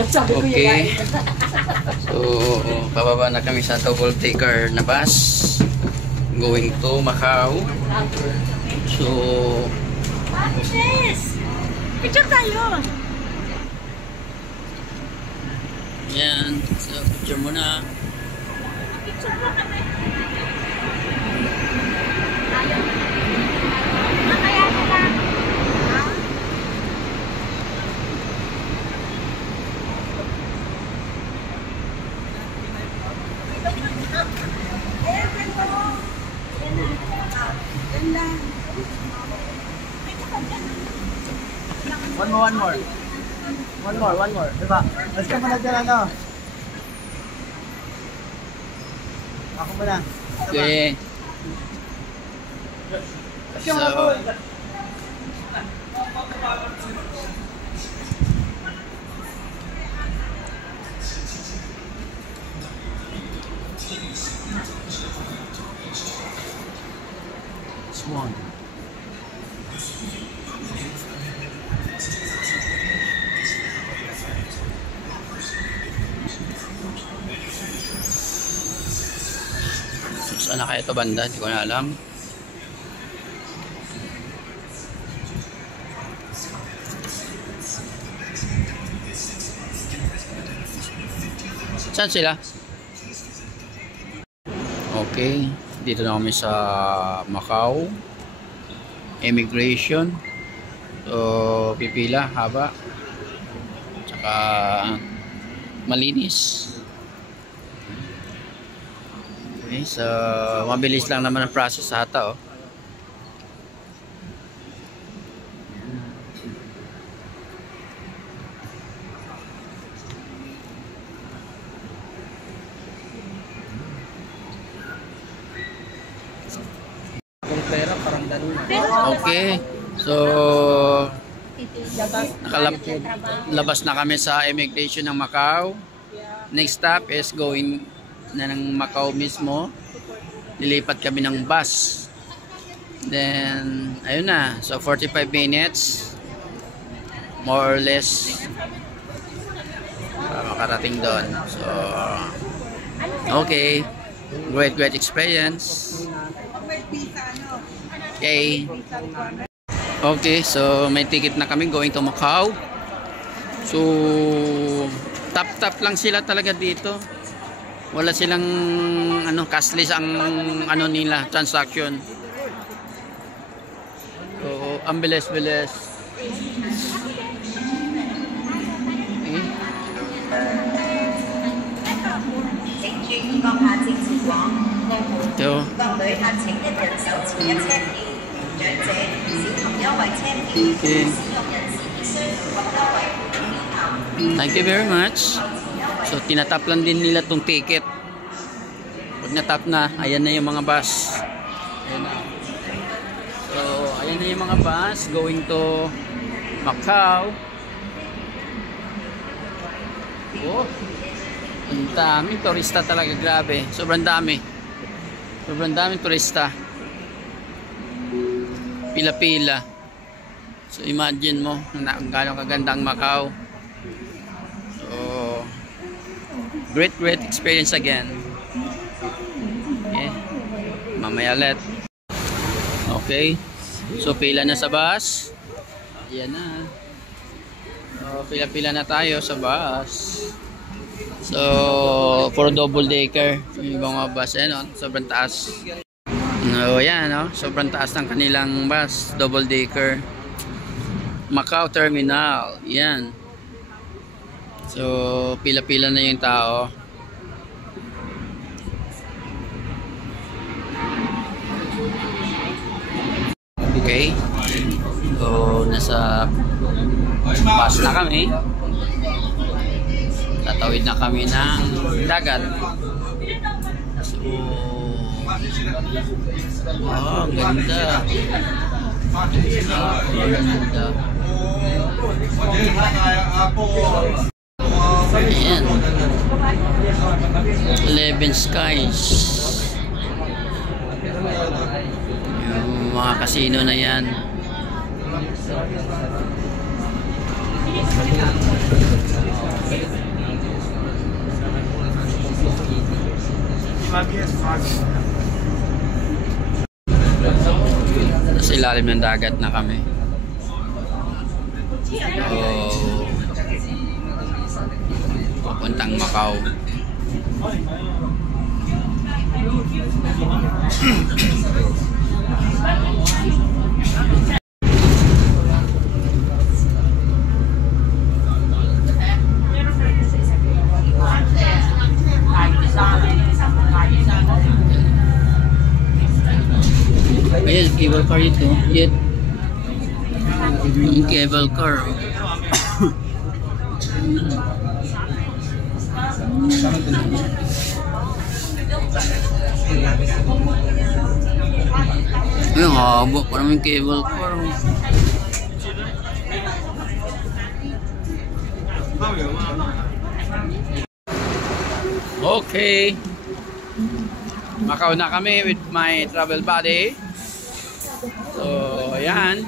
Okay. So, pababa na kami sa double decker na bus going to Macau. So, picture tayo. yan. So, picture muna. Picture mo kami. One more. Diba? Let's go muna dyan, ano? Ako muna. Okay. So, Swan. Saan na kaya ito banda? Hindi ko na alam. Saan sila? Okay. Dito na kami sa Macau. Immigration. So, pipila, haba. Tsaka malinis. Okay, so mabilis lang naman ang process sa ata, oh. Okay, so nakalabas na kami sa immigration ng Macau. Next stop is going na ng Macau mismo. Lilipat kami ng bus. Then, ayun na. So, 45 minutes. More or less. Para makarating doon. So, okay. Great experience. Okay. Okay, so may ticket na kami going to Macau. So, tap lang sila talaga dito. Wala silang cashless ang nila transaction. So, ang bilis-bilis. Okay. So, okay. Thank you very much. So, tinatap lang din nila tong ticket. Pag natap na, ayan na yung mga bus. Ayan na. So, ayan na yung mga bus going to Macau. Oh, ang daming turista talaga, grabe. Sobrang dami. Sobrang daming turista. Pila-pila. So, imagine mo kung gaano kaganda ang Macau. Great experience again. Okay. Mamaya ulit. Okay. So, pila na sa bus. Ayan na. So, pila-pila na tayo sa bus. So, for double decker. So, yung mga bus, ayan, sobrang taas. No, ayan, sobrang taas ng kanilang bus. Double decker. Macau Terminal. Ayan. So, pila-pila na yung tao. Okay. So, nasa bus na kami. Tatawid na kami ng dagat. So, oh, ang ganda. Ganda. Ayan. 11 skies. Yung mga casino na yan. Sa ilalim ng dagat na kami. Oh, papuntang Macau. Ayan, cable car ito. Yet, yung cable car. Ayun, haba pa naman yung cable car. Okay. Macau na kami with my travel buddy. So, ayan.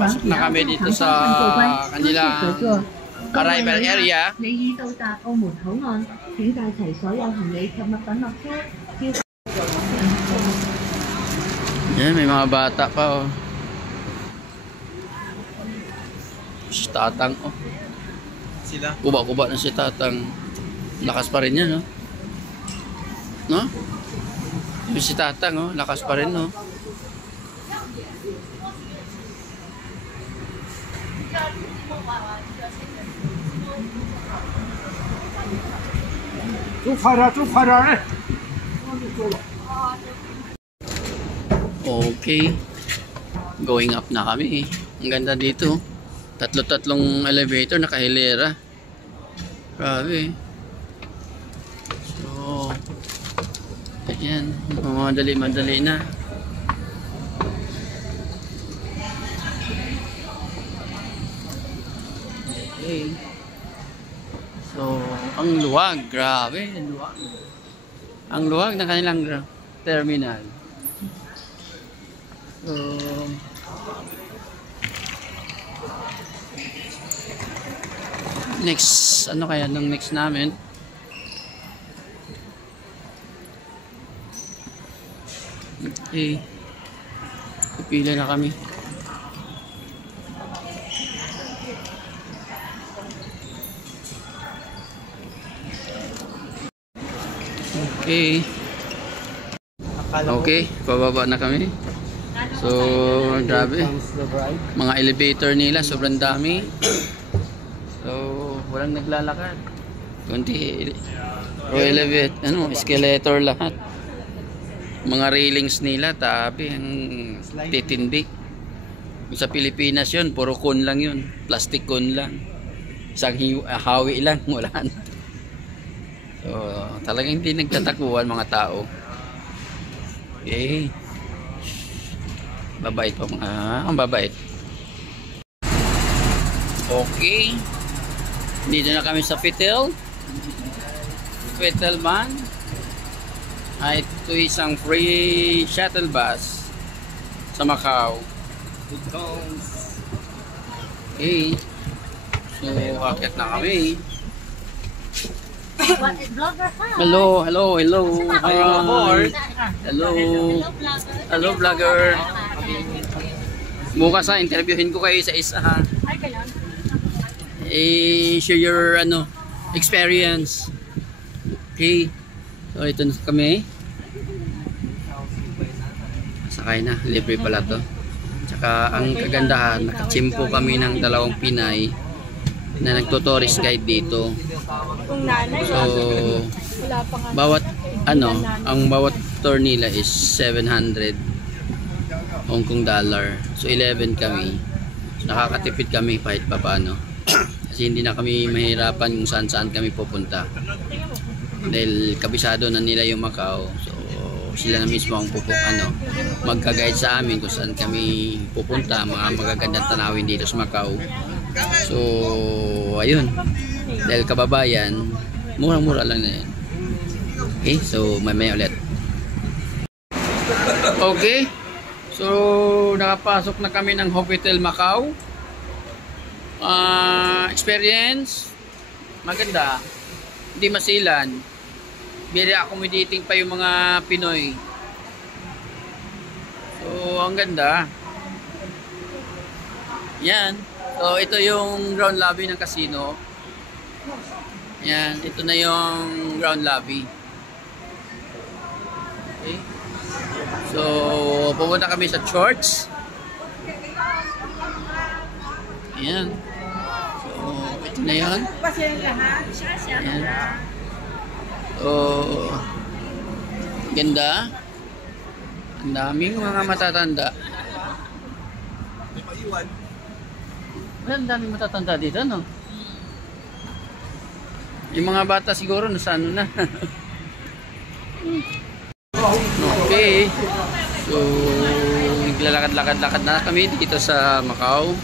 Pasok na kami dito sa kanilang arrival area. Yan, may mga bata pa oh. Si Tatang oh. Sila? Kuba-kuba na si Tatang. Lakas pa rin yan oh. No? Yung si Tatang oh, lakas pa rin no. Okay. Going up na kami. Ang ganda dito. Tatlo-tatlong elevator nakahilera. Grabe. So, ayan. Madali-madali na. Okay. So, ang luwag. Grabe. Ang luwag. Ang luwag ng kanilang terminal. So, next, ano kaya nung next namin? Okay. Pipila na kami. Okay. Okay, pababa na kami. So, grabe. Mga elevator nila, sobrang dami. So, walang naglalakad. Kundi, elevator, escalator lahat. Mga railings nila, tabi, ang titindi. Sa Pilipinas yun, puro cone lang yun. Plastic cone lang. Isang hawi lang, wala na. So, talagang hindi nagtatakuan mga tao. Okay. Babait po mga, ang babait. Okay. Dito na kami sa Fitel. Fitel man. Ay, ito isang free shuttle bus sa Macau. Okay. So, akit na kami. Hello, hello, hello. Hi. Hello. Hello, vlogger. Bukas interviewin ko kayo sa isa ha. Share your experience. Okay. So ito na kami. Sakay na, libre pala to. Tsaka ang kagandahan, nakachimpo kami ng dalawang Pinay na nagtutourist guide dito. So bawat ang bawat tour nila is 700 Hong Kong dollar. So 11 kami. Nakakatipid kami kahit pa paano. Kasi hindi na kami mahirapan kung saan kami pupunta. Dahil kabisado na nila yung Macau. So sila na mismo ang magka-guide sa amin kung saan kami pupunta, mga magagandang tanawin dito sa Macau. So ayun. Dahil kababayan, murang-mura lang na yan. Okay, so mamaya ulit. Okay. So nakapasok na kami ng Hotel Macau. Experience maganda, hindi masilan. very accommodating pa yung mga Pinoy. So, ang ganda. Yan. So, ito yung ground lobby ng casino. Yan. Ito na yung ground lobby. Okay. So, pupunta kami sa church. Yan. So, ito na yun. Yan. So, ganda. Ang daming mga matatanda. Ang daming matatanda dito, no? Yung mga bata siguro nasa ano na. Okay. So, naglalakad-lakad-lakad na kami dito sa Macau.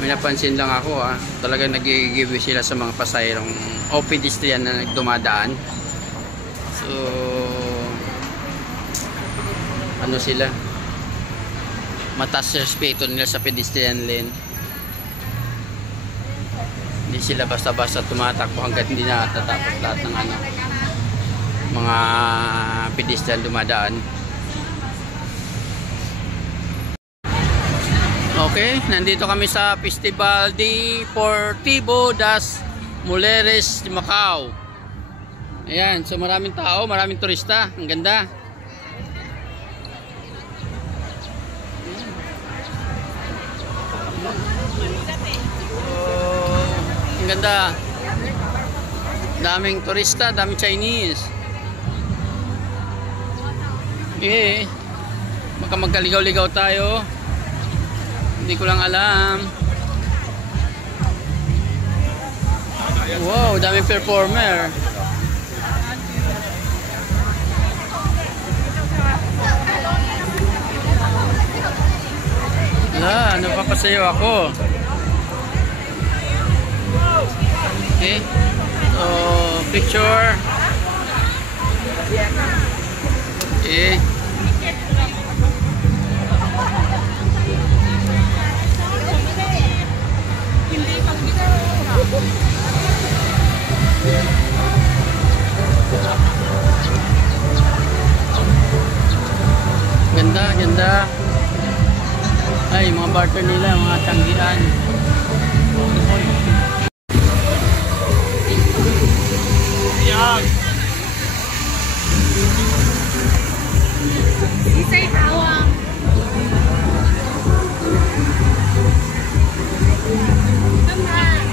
May napansin lang ako, talagang nag-give sila sa mga pasahirong o pedestrian na nagdumadaan. So, ano sila? Mataas sa respeto nila sa pedestrian lane. Hindi sila basta-basta tumatakbo hanggat hindi natatapos lahat ng ano, mga pedestrian dumadaan. Okay, nandito kami sa Festival Deportivo das Mujeres de Macau. Ayan, so maraming tao, maraming turista. Ang ganda. Ang ganda. Daming turista, daming Chinese. Okay. Baka magkaligaw-ligaw tayo. Hindi ko lang alam. Wow, daming performer. Wala, napapasayaw ako. Okay. So, picture. Okay. Ganda, ganda. Ay, mga barter nila, mga tanggian. Yan. Isay tawang. Come on.